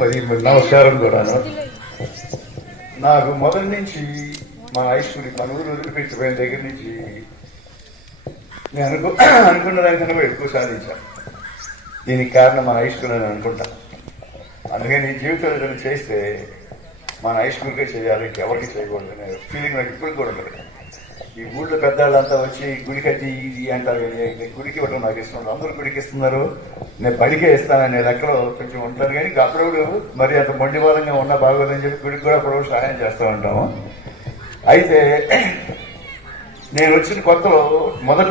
మరి నమస్కారం కూడాను. నాకు మొదటి నుంచి మా హై స్కూల్ మన ఊరు వదిలిపెట్టిపోయిన దగ్గర నుంచి నేను అనుకున్న దానికన్నా ఎక్కువ సాధించాను. దీనికి కారణం మన హై స్కూల్ అని అనుకుంటా. అందుకని జీవితంలో ఏదైనా చేస్తే మన హై స్కూల్కే చేయాలి, ఎవరికి చేయకూడదు అనే ఫీలింగ్ నాకు ఇప్పుడు కూడా ఉండదు. ఈ ఊళ్ళో పెద్దవాళ్ళంతా వచ్చి గుడికి అది ఇది అంటారు, కానీ గుడికి ఇవ్వడం నాకు ఇష్టం. అందరూ గుడికి ఇస్తున్నారు, నేను బడికే ఇస్తాననే లెక్కలో కొంచెం ఉంటాను. కానీ అప్పుడప్పుడు మరి అంత మొండి బలంగా ఉన్నా బాగోదని చెప్పి గుడికి కూడా అప్పుడప్పుడు సహాయం చేస్తూ ఉంటాము. అయితే నేను వచ్చిన కొత్తలో మొదట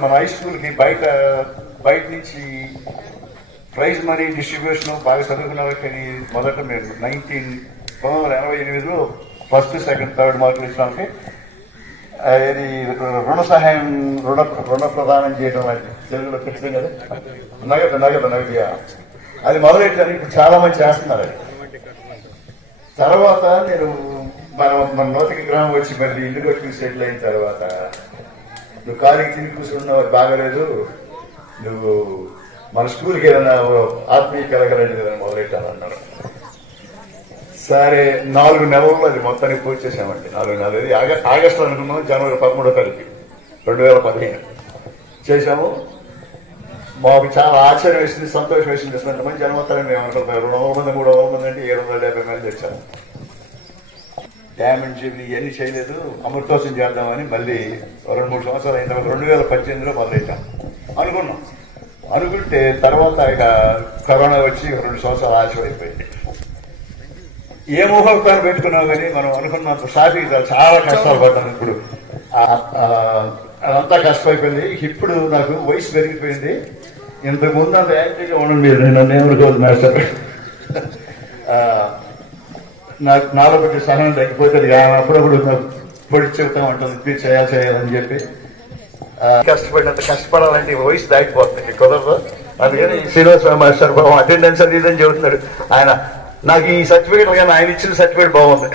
మన హై స్కూల్కి బయట నుంచి ప్రైజ్ మనీ డిస్ట్రిబ్యూషన్ బాగా చదువుకున్నారు. కానీ మొదట మేము 1988లో ఫస్ట్, సెకండ్, థర్డ్ మార్కులు ఇచ్చడానికి ఇది రుణ సహాయం రుణ ప్రదానం చేయడం లాంటి తెలుగులో తెలుసు కదా, నగదు అది మొదలెట్టాను. ఇప్పుడు చాలా మంది చేస్తున్నారు అది. తర్వాత నేను మన నూతన గ్రామం వచ్చి మళ్ళీ ఇల్లు కట్టుకుని సెటిల్ అయిన తర్వాత నువ్వు ఖాళీకి తిరిగి కూర్చున్నావు బాగలేదు, నువ్వు మన స్కూల్కి ఏదైనా ఆత్మీయ కలగలండి ఏదైనా మొదలెట్టాలన్నారు. సరే 4 నెలల్లో అది మొత్తానికి పూర్తి చేసామండి. 4 నెలలు ఆగస్టు అనుకున్నాం, జనవరి 13వ తారీఖు 2015 చేశాము. మాకు చాలా ఆశ్చర్యం వేసింది, సంతోషం వేసింది. ఎంతమంది జనం వస్తారని మేము అనుకుంటున్నాం. 200 మంది 300 మంది అంటే 750 మంది వచ్చాము. డ్యామ్ అండ్ జీబీ ఇవన్నీ చేయలేదు, అమృతోత్సవం చేద్దామని మళ్ళీ 2-3 సంవత్సరాలు అయిన తర్వాత 2018లో మొదలెట్టాం అనుకున్నాం. అనుకుంటే తర్వాత ఇక కరోనా వచ్చి 2 సంవత్సరాలు ఆలస్యం అయిపోయింది. ఏ ముహూర్తాన్ని పెట్టుకున్నావు కానీ మనం అనుకున్నంత సాఫీగా చాలా కష్టాలు పడ్డాను. ఇప్పుడు అదంతా కష్టమైపోయింది. ఇప్పుడు నాకు వయసు పెరిగిపోయింది. ఇంతకు ముందు అంత యాక్టివ్గా ఉండండి, మీరు నన్ను ఏమనుకోవద్దు మాస్టర్. నాకు నాలో పెట్టి సహనం లేకపోతే అప్పుడప్పుడు నాకు పొడి చెబుతా ఉంటుంది, మీరు చేయాలని చెప్పి. కష్టపడినంత కష్టపడాలంటే వయసు దాటిపోతుంది, కుదరదు. అందుకని శ్రీనివాసరావు మాస్టర్ బాబు అటెండెన్స్ అది ఇదని చెబుతున్నాడు. ఆయన నాకు ఈ సర్టిఫికేట్ కానీ ఆయన ఇచ్చిన సర్టిఫికేట్ బాగుంది.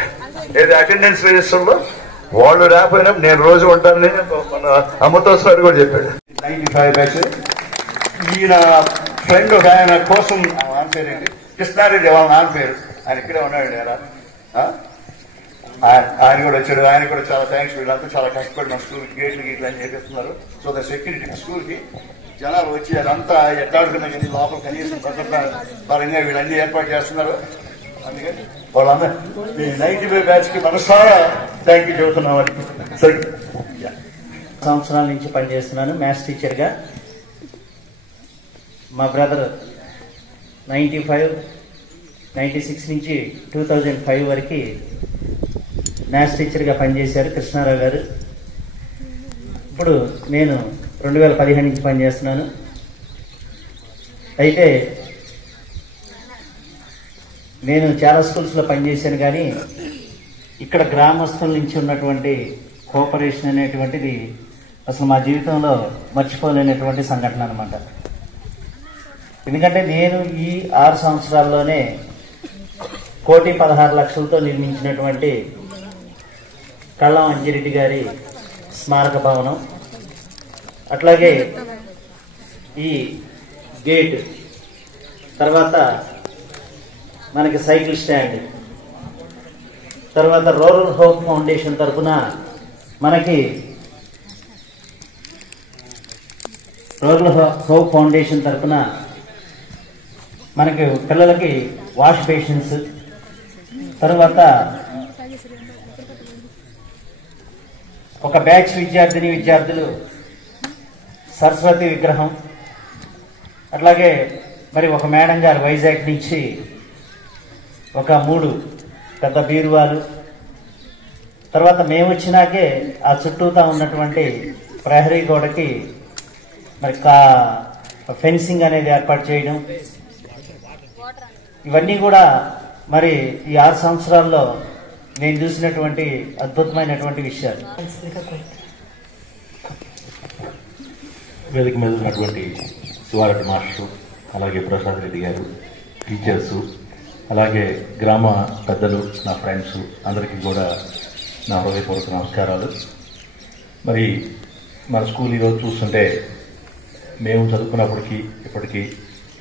ఏది అటెండెన్స్ రిజిస్టర్లో వాళ్ళు రాకపోయినా నేను రోజు ఉంటానని మన అమృతోత్సవాడు కూడా చెప్పాడు. 95 బ్యాచ్. ఈయన ఫ్రెండ్ ఒక ఆయన కోసం పేరేంటి కృష్ణారెడ్డి, వాళ్ళ నాన్న పేరు. ఆయన ఇక్కడే ఉన్నాడు. ఆయన కూడా వచ్చాడు. ఆయన కూడా చాలా థ్యాంక్స్. వీళ్ళంతా చాలా కష్టపడి మన స్కూల్ గేట్లు గీట్లు అని చేపిస్తున్నారు. సో ద సెక్యూరిటీ స్కూల్కి జనాలు వచ్చి అదంతా ఎట్టాడుకున్నా కానీ లోపల కనీసం భద్రత పరంగా వీళ్ళన్నీ ఏర్పాటు చేస్తున్నారు. అందుకని వాళ్ళందరూ 95 బ్యాచ్ కి మనసారా థ్యాంక్ యూ చెబుతున్నాం. సంవత్సరాల నుంచి పనిచేస్తున్నాను మ్యాథ్స్ టీచర్గా. మా బ్రదర్ 96 నుంచి 2005 వరకు మ్యాథ్స్ టీచర్గా పనిచేశారు కృష్ణారావు గారు. ఇప్పుడు నేను 2015 నుంచి పనిచేస్తున్నాను. అయితే నేను చాలా స్కూల్స్లో పనిచేశాను, కానీ ఇక్కడ గ్రామస్తుల నుంచి ఉన్నటువంటి కోఆపరేషన్ అనేటువంటిది అసలు మా జీవితంలో మర్చిపోలేనటువంటి సంఘటన అనమాట. ఎందుకంటే నేను ఈ 6 సంవత్సరాల్లోనే 1,16,00,000తో నిర్మించినటువంటి కళ్ళం అంజిరెడ్డి గారి స్మారక భవనం, అట్లాగే ఈ గేట్, తర్వాత మనకి సైకిల్ స్టాండ్, తర్వాత రూరల్ హోప్ ఫౌండేషన్ తరఫున మనకి పిల్లలకి వాష్ బేసిన్స్, తర్వాత ఒక బ్యాచ్ విద్యార్థులు సరస్వతి విగ్రహం, అట్లాగే మరి ఒక మేడం గారు వైజాగ్ నుంచి ఒక 3 పెద్ద బీరువాలు, తర్వాత మేము వచ్చినాకే ఆ చుట్టూతా ఉన్నటువంటి ప్రహరీ గోడకి మరి ఫెన్సింగ్ అనేది ఏర్పాటు చేయడం, ఇవన్నీ కూడా మరి ఈ 6 సంవత్సరాల్లో నేను చూసినటువంటి అద్భుతమైనటువంటి విషయాలు. వేదిక మీద ఉన్నటువంటి శివారెడ్డి మాస్టర్, అలాగే ప్రసాద్ రెడ్డి గారు, టీచర్సు, అలాగే గ్రామ పెద్దలు, నా ఫ్రెండ్స్ అందరికీ కూడా నా హృదయపూర్వక నమస్కారాలు. మరి మన స్కూల్ ఈరోజు చూస్తుంటే మేము చదువుకున్నప్పటికీ ఇప్పటికీ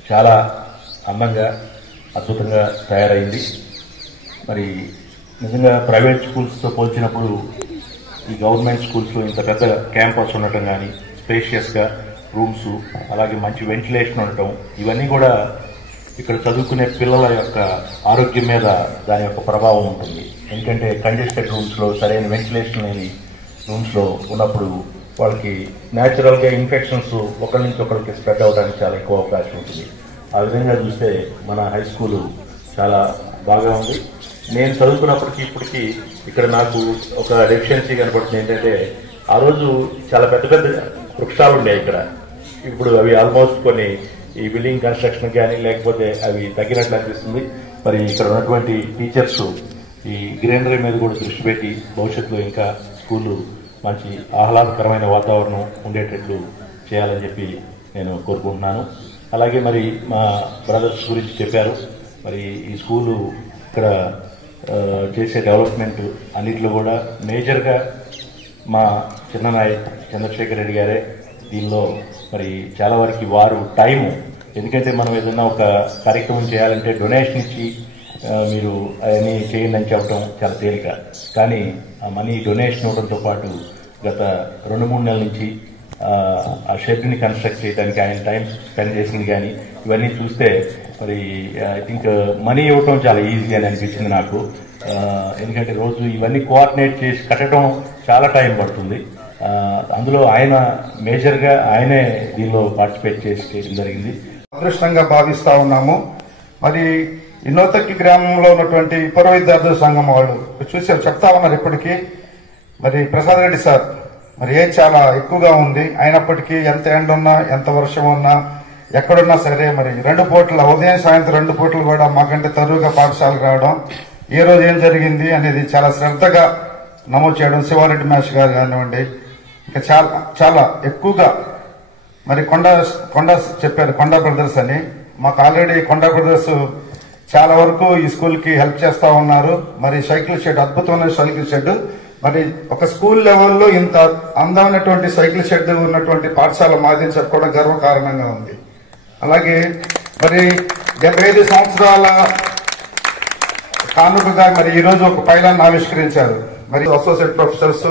చాలా అందంగా అద్భుతంగా తయారైంది. మరి నిజంగా ప్రైవేట్ స్కూల్స్తో పోల్చినప్పుడు ఈ గవర్నమెంట్ స్కూల్స్లో ఇంత పెద్ద క్యాంపస్ ఉండటం కానీ, స్పేషియస్గా రూమ్స్, అలాగే మంచి వెంటిలేషన్ ఉండటం, ఇవన్నీ కూడా ఇక్కడ చదువుకునే పిల్లల యొక్క ఆరోగ్యం మీద దాని యొక్క ప్రభావం ఉంటుంది. ఎందుకంటే కంజెస్టెడ్ రూమ్స్లో, సరైన వెంటిలేషన్ లేని రూమ్స్లో ఉన్నప్పుడు వాళ్ళకి న్యాచురల్గా ఇన్ఫెక్షన్స్ ఒకరి నుంచి ఒకరికి స్ప్రెడ్ అవడానికి చాలా ఎక్కువ అవకాశం ఉంటుంది. ఆ విధంగా చూస్తే మన హై స్కూలు చాలా బాగా ఉంది. నేను చదువుకున్నప్పటికీ ఇప్పటికీ ఇక్కడ నాకు ఒక డెఫిషియన్సీ కనపడుతుంది. ఏంటంటే ఆ రోజు చాలా పెద్ద పెద్ద వృక్షాలు ఉన్నాయి ఇక్కడ. ఇప్పుడు అవి ఆల్మోస్ట్ కొన్ని ఈ బిల్డింగ్ కన్స్ట్రక్షన్ కానీ లేకపోతే అవి తగ్గినట్లు అనిపిస్తుంది. మరి ఇక్కడ ఉన్నటువంటి టీచర్స్ ఈ గ్రీనరీ మీద కూడా దృష్టి పెట్టి భవిష్యత్తులో ఇంకా స్కూలు మంచి ఆహ్లాదకరమైన వాతావరణం ఉండేటట్లు చేయాలని చెప్పి నేను కోరుకుంటున్నాను. అలాగే మరి మా బ్రదర్స్ గురించి చెప్పారు. మరి ఈ స్కూలు ఇక్కడ చేసే డెవలప్మెంట్ అన్నింటిలో కూడా మేజర్గా మా చిన్ననాయక్ చంద్రశేఖర్ రెడ్డి గారే దీనిలో మరి చాలా వరకు వారు టైము, ఎందుకంటే మనం ఏదైనా ఒక కార్యక్రమం చేయాలంటే డొనేషన్ ఇచ్చి మీరు అవన్నీ చేయండి అని చెప్పడం చాలా తేలిక. కానీ ఆ మనీ డొనేషన్ ఇవ్వడంతో పాటు గత 2-3 నెలల నుంచి ఆ షెడ్ని కన్స్ట్రక్ట్ చేయడానికి ఆయన టైం స్పెండ్ చేసింది కానీ ఇవన్నీ చూస్తే మరి ఐ థింక్ మనీ ఇవ్వటం చాలా ఈజీ అని అనిపించింది నాకు. ఎందుకంటే రోజు ఇవన్నీ కోఆర్డినేట్ చేసి కట్టడం చాలా టైం పడుతుంది. అందులో ఆయన మేజర్గా ఆయనే దీనిలో పార్టిసిపేట్ చేసి చేయడం జరిగింది. అదృష్టంగా భావిస్తా ఉన్నాము. మరి ఇన్నోతక్కి గ్రామంలో ఉన్నటువంటి పూర్వ విద్యార్థుల సంఘం వాళ్ళు చూసి చెప్తా ఉన్నారు ఇప్పటికీ. మరి ప్రసాద్ రెడ్డి సార్ మరి ఏం చాలా ఎక్కువగా ఉంది. అయినప్పటికీ ఎంత ఎండ ఉన్నా, ఎంత వర్షం ఉన్నా, ఎక్కడున్నా సరే మరి 2 పూటల ఉదయం సాయంత్రం 2 పూటలు కూడా మాకంటే తరువుగా పాఠశాలకు రావడం, ఏ రోజు ఏం జరిగింది అనేది చాలా శ్రద్ధగా నమోదు చేయడం, శివారెడ్డి మాస్టర్ గారు కానివ్వండి, ఇంకా చాలా ఎక్కువగా మరి కొండ చెప్పారు, కొండ బ్రదర్స్ అని. మాకు ఆల్రెడీ కొండ బ్రదర్స్ చాలా వరకు ఈ స్కూల్ కి హెల్ప్ చేస్తా ఉన్నారు. మరి సైకిల్ షెడ్, అద్భుతమైన సైకిల్ షెడ్. మరి ఒక స్కూల్ లెవెల్లో ఇంత అందమైనటువంటి సైకిల్ షెడ్ ఉన్నటువంటి పాఠశాల మాదిరి చెప్పుకోవడం గర్వకారణంగా ఉంది. అలాగే మరి 75 సంవత్సరాల కానుకగా మరి ఈ రోజు ఒక పైలాన్ని ఆవిష్కరించారు. మరి అసోసియేట్ ప్రొఫెసర్స్,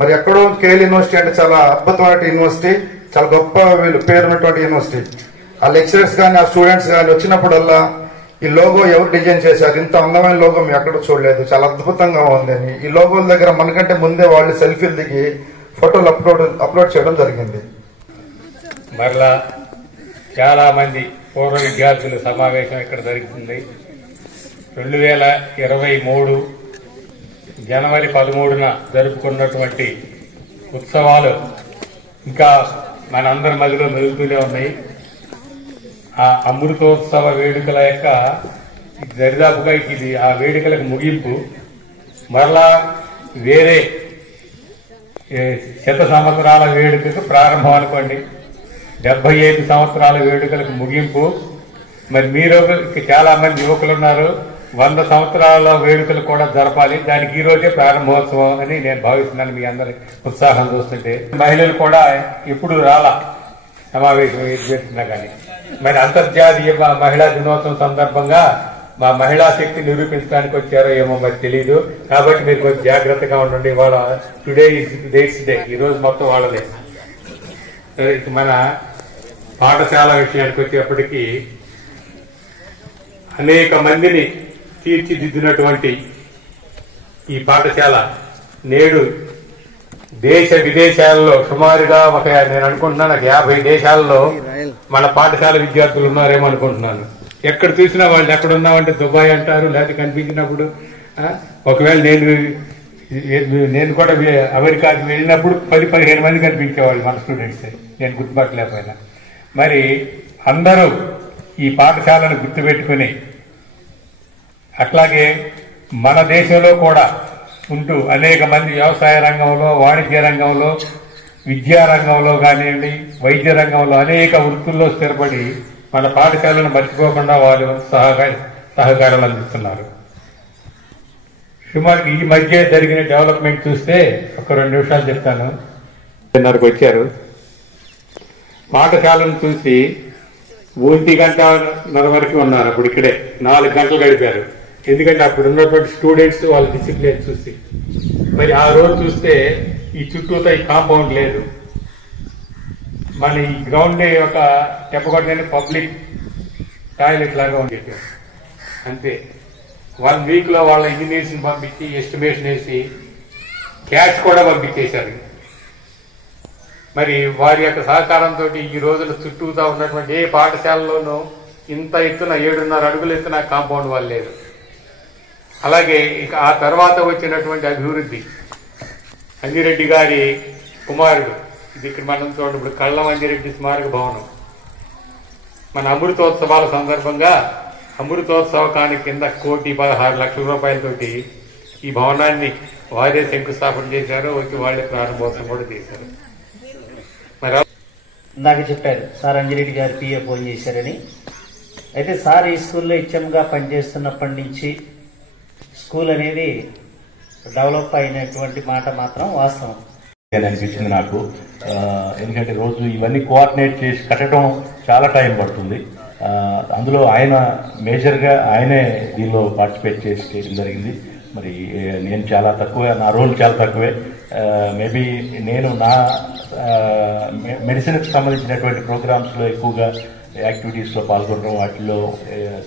మరి ఎక్కడో కేఎల్ యూనివర్సిటీ అంటే చాలా అద్భుతమైన యూనివర్సిటీ, చాలా గొప్ప పేరున్నటువంటి యూనివర్సిటీ. ఆ లెక్చరర్స్ కానీ ఆ స్టూడెంట్స్ కానీ వచ్చినప్పుడల్లా ఈ లోగో ఎవరు డిజైన్ చేశారు, ఇంత అందమైన లోగో మేము ఎక్కడ చూడలేదు, చాలా అద్భుతంగా ఉందని ఈ లోగోల దగ్గర మనకంటే ముందే వాళ్ళు సెల్ఫీలు దిగి ఫోటోలు అప్లోడ్ చేయడం జరిగింది. మరలా చాలా మంది పూర్వ విద్యార్థుల సమావేశం ఇక్కడ జరుగుతుంది. 2023 జనవరి 13న జరుపుకున్నటువంటి ఉత్సవాలు ఇంకా మనందరి మధ్యలో మెలుగుతూనే ఉన్నాయి. ఆ అమృతోత్సవ వేడుకల యొక్క దరిదాపుగా ఇది ఆ వేడుకలకు ముగింపు. మరలా వేరే 100 సంవత్సరాల వేడుకకు ప్రారంభం అనుకోండి, 75 సంవత్సరాల వేడుకలకు ముగింపు. మరి మీరు చాలా మంది యువకులు ఉన్నారు, 100 సంవత్సరాల వేడుకలు కూడా జరపాలి. దానికి ఈ రోజే ప్రారంభోత్సవం అని నేను భావిస్తున్నాను. మీ అందరి ఉత్సాహం చూస్తుంటే మహిళలు కూడా ఎప్పుడు రాలా సమావేశం ఏది చేస్తున్నా కానీ. మరి అంతర్జాతీయ మహిళా దినోత్సవం సందర్భంగా మా మహిళా శక్తి నిరూపించడానికి వచ్చారో ఏమో మరి తెలియదు. కాబట్టి మీరు కొంచెం జాగ్రత్తగా ఉండండి. వాళ్ళ టుడే ఇస్ డేట్స్ డే, ఈ రోజు మొత్తం వాళ్ళదే. మన పాఠశాల విషయానికి వచ్చేప్పటికీ అనేక మందిని తీర్చిదిద్దినటువంటి ఈ పాఠశాల నేడు దేశ విదేశాలలో సుమారుగా నేను అనుకుంటున్నాను 50 దేశాలలో మన పాఠశాల విద్యార్థులు ఉన్నారేమో అనుకుంటున్నాను. ఎక్కడ చూసినా వాళ్ళు ఎక్కడున్నామంటే దుబాయ్ అంటారు, లేకపోతే కనిపించినప్పుడు. ఒకవేళ నేను కూడా అమెరికాకి వెళ్ళినప్పుడు 10-15 మంది కనిపించేవాళ్ళు మన స్టూడెంట్స్, నేను గుర్తుపట్టలేకపోయినా. మరి అందరూ ఈ పాఠశాలను గుర్తుపెట్టుకుని అట్లాగే మన దేశంలో కూడా ఉంటూ అనేక మంది వ్యవసాయ రంగంలో, వాణిజ్య రంగంలో, విద్యా రంగంలో కానివ్వండి, వైద్య రంగంలో అనేక వృత్తుల్లో స్థిరపడి మన పాఠశాలను మర్చిపోకుండా వాళ్ళు సహకారాలు అందిస్తున్నారు. సుమారు ఈ మధ్య జరిగిన డెవలప్మెంట్ చూస్తే ఒక 2 నిమిషాలు చెప్తాను. 2:30కు వచ్చారు. పాఠశాలను చూసి 1:30 వరకు ఉన్నారు. అప్పుడు ఇక్కడే 4 గంటలు గడిపారు. ఎందుకంటే అప్పుడు ఉన్నటువంటి స్టూడెంట్స్ వాళ్ళ డిసిప్లిన్ చూసి. మరి ఆ రోజు చూస్తే ఈ చుట్టూతో ఈ కాంపౌండ్ లేదు. మన ఈ గ్రౌండ్ ఒక చెప్పకొట్టని పబ్లిక్ టాయిలెట్ లాగా ఉంది అంతే. 1 వీక్ లో వాళ్ళ ఇంజనీర్స్ ని పంపించి ఎస్టిమేషన్ వేసి క్యాష్ కూడా పంపించేశారు. మరి వారి యొక్క సహకారంతో ఈ రోజుల చుట్టూతా ఉన్నటువంటి ఏ పాఠశాలలోనూ ఇంత ఎత్తున 7.5 అడుగులు ఎత్తున కాంపౌండ్ వాళ్ళు లేదు. అలాగే ఇక ఆ తర్వాత వచ్చినటువంటి అభివృద్ధి అంజిరెడ్డి గారి కుమారుడు, ఇది ఇక్కడ మనం చూడండి, ఇప్పుడు కళ్ళం అంజిరెడ్డి స్మారక భవనం. మన అమృతోత్సవాల సందర్భంగా అమృతోత్సవకాని కింద 1,16,00,000 రూపాయలతోటి ఈ భవనాన్ని వారే శంకుస్థాపన చేశారు. వచ్చి వాళ్లే ప్రారంభోత్సవం కూడా చేశారు. మరి ఇందాక చెప్పారు సార్ అంజిరెడ్డి గారు పిఏ ఫోన్ చేశారని. అయితే సార్ ఈ స్కూల్లో హెచ్ఎంగా పనిచేస్తున్నప్పటి నుంచి స్కూల్ అనేది డెవలప్ అయినటువంటి మాట మాత్రం వాస్తవం అని అనిపించింది నాకు. ఎందుకంటే రోజు ఇవన్నీ కోఆర్డినేట్ చేసి కట్టడం చాలా టైం పడుతుంది. అందులో ఆయన మేజర్గా ఆయనే దీనిలో పార్టిసిపేట్ చేసి చేయడం జరిగింది. మరి నేను చాలా తక్కువ, నా రోల్ చాలా తక్కువే. మేబీ నేను నా మెడిసిన్కి సంబంధించినటువంటి ప్రోగ్రామ్స్లో ఎక్కువగా యాక్టివిటీస్లో పాల్గొనడం, వాటిల్లో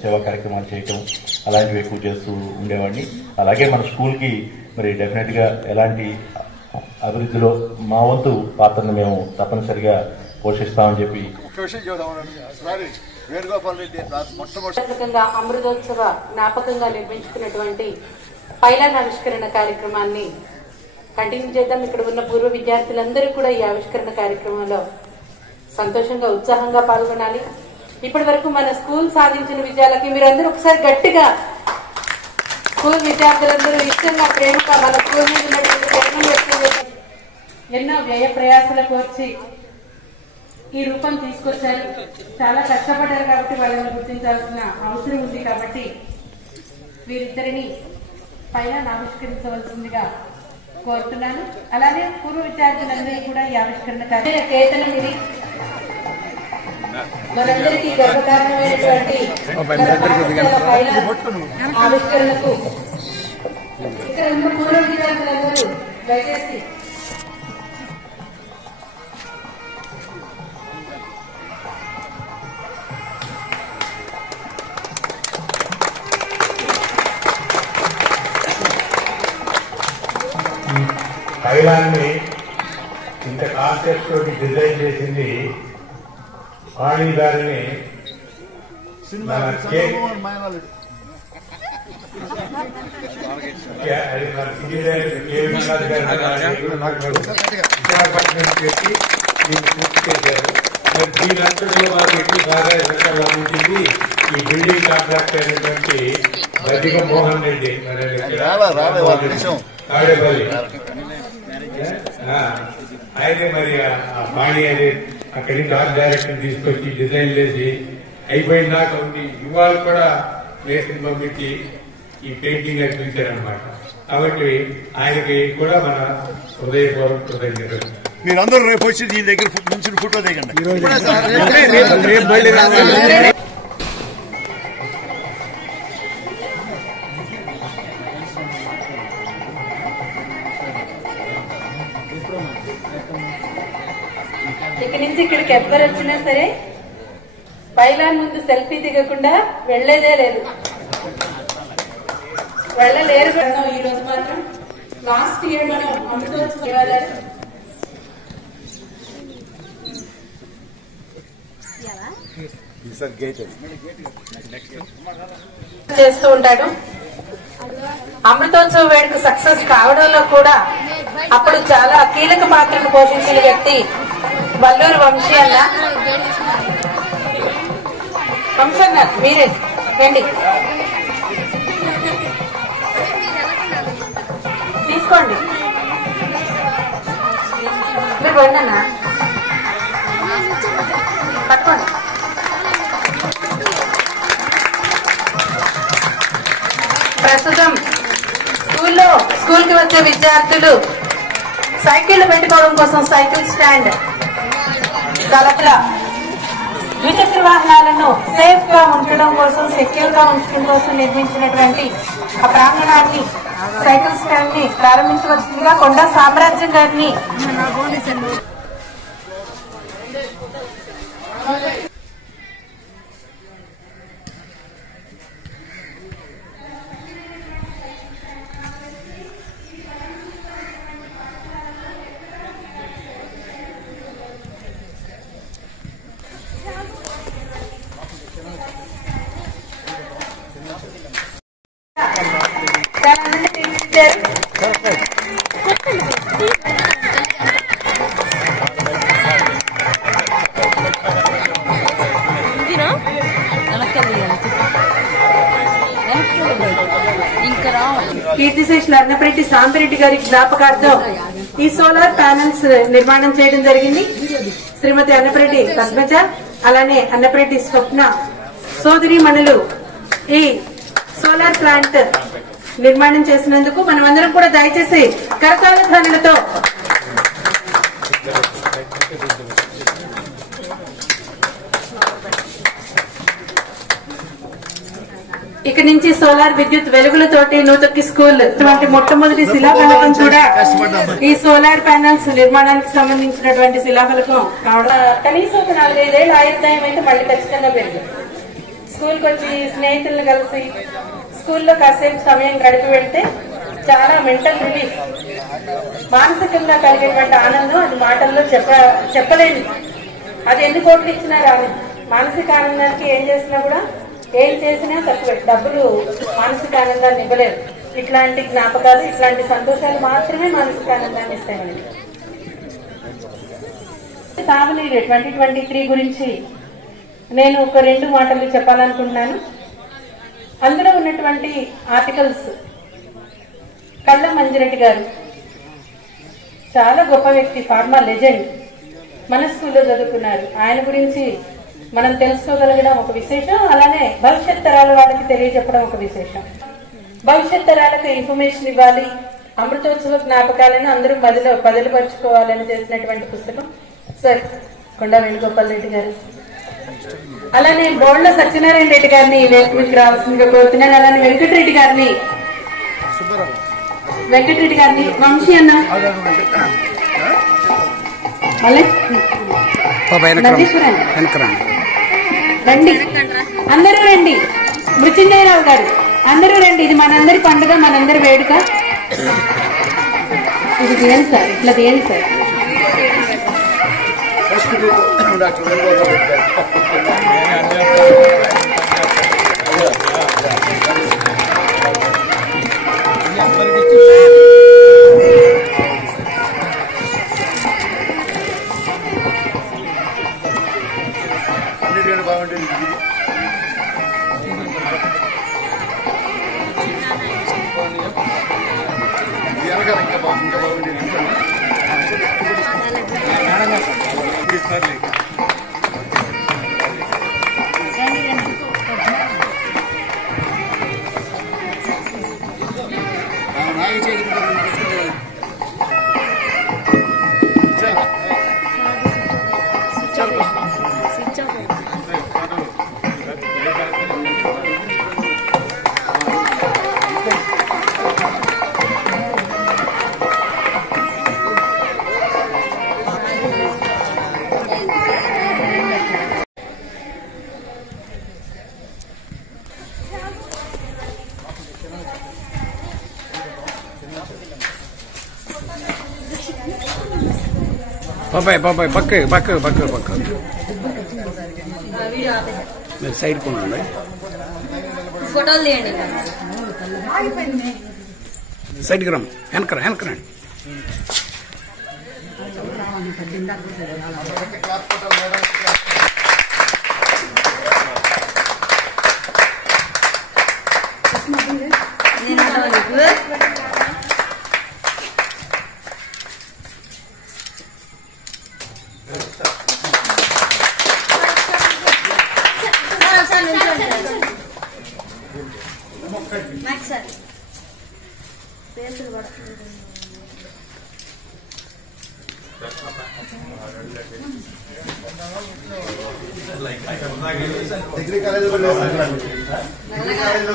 సేవా కార్యక్రమాలు చేయటం అలాంటివి ఎక్కువ చేస్తూ ఉండేవాడిని. అలాగే మన స్కూల్కి మరి డెఫినెట్గా ఎలాంటి అభివృద్ధిలో మా వంతు పాత్రను మేము తప్పనిసరిగా పోషిస్తామని చెప్పి అమృతోత్సవ జ్ఞాపకంగా నిర్మించుకున్నటువంటి పైలాన్ ఆవిష్కరణ కార్యక్రమాన్ని కంటిన్యూ చేద్దాం. ఇక్కడ ఉన్న పూర్వ విద్యార్థులందరూ కూడా ఈ ఆవిష్కరణ కార్యక్రమంలో సంతోషంగా ఉత్సాహంగా పాల్గొనాలి. ఇప్పటి వరకు మన స్కూల్ సాధించిన విజయాలకి మీరందరూ ఒకసారి గట్టిగా స్కూల్ విద్యార్థులందరూ ఇష్టంగా ప్రేమగా మన స్కూల్ మీద ఉన్నటువంటి ప్రేమను వ్యక్తం చేశారు. ఎన్నో వ్యయ ప్రయాసాల కోర్చి ఈ రూపం తీసుకొచ్చారు. చాలా కష్టపడ్డారు కాబట్టి వాళ్ళని గుర్తించాల్సిన అవసరం ఉంది. కాబట్టి వీరిద్దరిని పైన ఆవిష్కరించవలసిందిగా కోరుతున్నాను. అలానే పూర్వ విద్యార్థులందరూ కూడా ఈ ఆవిష్కరణ కేతనం ఇది మనందరికీ గర్వకారణమైనటువంటి ఆవిష్కరణకు ఇక్కడ ఉన్న పూర్వ విద్యార్థులందరూ దయచేసి పైలాన్ని ఇంత కాన్సెప్ట్ తోటి డిజైన్ చేసింది వాణి గారిని డిపార్ట్మెంట్ పెట్టి దీన్ని పూర్తి చేశారు. మరి దీనంతలో వారు ఎక్కువ బాగా లభించింది ఈ బిల్డింగ్ కాంట్రాక్ట్ అయినటువంటి బద్దిక మోహన్ రెడ్డి తాడేపల్లి. అయితే మరి వాణి అనే అక్కడి నుంచి ఆర్ట్ డైరెక్టర్ తీసుకొచ్చి డిజైన్ చేసి అయిపోయిన దాకా ఉంది. ఇవాళ కూడా వేసిన పంపించి ఈ పెయింటింగ్ అని పిలిచారనమాట. కాబట్టి ఆయనకి కూడా మన హృదయపూర్వక కృతజ్ఞతలు. మీరందరూ రేపు వచ్చి దీని దగ్గర నుంచి ఫోటో దిగండి. ఇక్కడి నుంచి ఇక్కడికి ఎవ్వరు వచ్చినా సరే పైలాన్ ముందు సెల్ఫీ దిగకుండా వెళ్లేదే లేదు, వెళ్ళలేరు. ఈ రోజు మాత్రం లాస్ట్ ఇయర్ మనం అమృతోత్సవం చేస్తూ ఉంటాడు. అమృతోత్సవ వేడుక సక్సెస్ కావడంలో కూడా అప్పుడు చాలా కీలక పాత్రను పోషించిన వ్యక్తి వల్లూరు వంశీ అన్న. వంశన్న మీరే రండి, తీసుకోండి. మీరు రండి అన్న, పట్టుకోండి. ప్రస్తుతం స్కూల్ కి వచ్చే విద్యార్థులు సైకిళ్లు పెట్టుకోవడం కోసం సైకిల్ స్టాండ్ కలెక్టర్ ద్విచక్ర వాహనాలను సేఫ్ గా ఉంచడం కోసం, సెక్యూర్ గా ఉంచడం కోసం నిర్మించినటువంటి ఆ ప్రాంగణాన్ని, సైకిల్ స్టాండ్ ని ప్రారంభించవలసిందిగా కొండా సామ్రాజ్యం గారిని కీర్తిశేషులు అన్నపరెడ్డి సాంబిరెడ్డి గారి జ్ఞాపకార్థం ఈ సోలార్ ప్యానెల్స్ నిర్మాణం చేయడం జరిగింది. శ్రీమతి అన్నపరెడ్డి పద్మజ, అలానే అన్నపరెడ్డి స్వప్న సోదరీమణులు ఈ సోలార్ ప్లాంట్ నిర్మాణం చేసినందుకు మనమందరం కూడా దయచేసి కరతాళ ధ్వనులతో ఇక నుంచి సోలార్ విద్యుత్ వెలుగులతోటి నూతొక్కి స్కూల్ ఇటువంటి మొట్టమొదటి శిలాఫలకం కూడా ఈ సోలార్ ప్యానెల్స్ నిర్మాణానికి సంబంధించినటువంటి శిలాఫలకం కావడం కనీసం ఒక 4-5 ఏళ్ళ ఆయుర్దాయం అయితే మళ్ళీ ఖచ్చితంగా పెరిగింది. స్కూల్కి వచ్చి స్నేహితులను కలిసి స్కూల్లో కాసేపు సమయం గడిపి వెళ్తే చాలా మెంటల్ రిలీఫ్, మానసికంగా కలిగేటువంటి ఆనందం అది మాటల్లో చెప్పలేని. అది ఎన్ని కోట్లు ఇచ్చినా రాదు. మానసిక ఆనందానికి ఏం చేసినా కూడా, ఏం చేసినా తక్కువే. డబ్బులు మానసిక ఆనందాన్ని ఇవ్వలేదు. ఇట్లాంటి జ్ఞాపకాలు, ఇట్లాంటి సంతోషాలు మాత్రమే మానసిక ఆనందాన్ని ఇస్తాయి మనకి. సాగునీరు 2023 గురించి నేను ఒక 2 మాటలు చెప్పాలనుకుంటున్నాను. అందులో ఉన్నటువంటి ఆర్టికల్స్, కళ్ళ మంజిరెడ్డి గారు చాలా గొప్ప వ్యక్తి, ఫార్మా లెజెండ్, మన స్కూల్లో చదువుకున్నారు. ఆయన గురించి మనం తెలుసుకోగలగడం ఒక విశేషం, అలానే భవిష్యత్ తరాల వాళ్ళకి తెలియజెప్పడం ఒక విశేషం. భవిష్యత్ తరాలకు ఇన్ఫర్మేషన్ ఇవ్వాలి, అమృతోత్సవ జ్ఞాపకాలను అందరూ బదులుపరుచుకోవాలని చేసినటువంటి పుస్తకం సార్ కొండా వేణుగోపాల్ రెడ్డి గారు. అలానే బోళ్ల సత్యనారాయణ రెడ్డి గారిని వేదికకి రావాల్సిందిగా కోరుతున్నాను. అలానే వెంకటరెడ్డి గారిని వంశీ అన్న రండి, అందరూ రండి. మృత్యుంజయరావు గారు అందరూ రండి. ఇది మనందరి పండుగ, మనందరి వేడుక. ఇది తీయండి సార్, ఇట్లా తీయండి సార్. బాగుంటుంది. ఇంకా బాగుంటుంది. బాబాయ్ బాబాయ్ పక్క మీరు సైడ్ కొండి, ఫోటోలు తీయండి. సైడ్కి రమ్మ, వెనకరండి. డిగ్రీ కాలేజీలో డిగ్రీ కాలేజీలో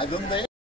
అది ఉంది.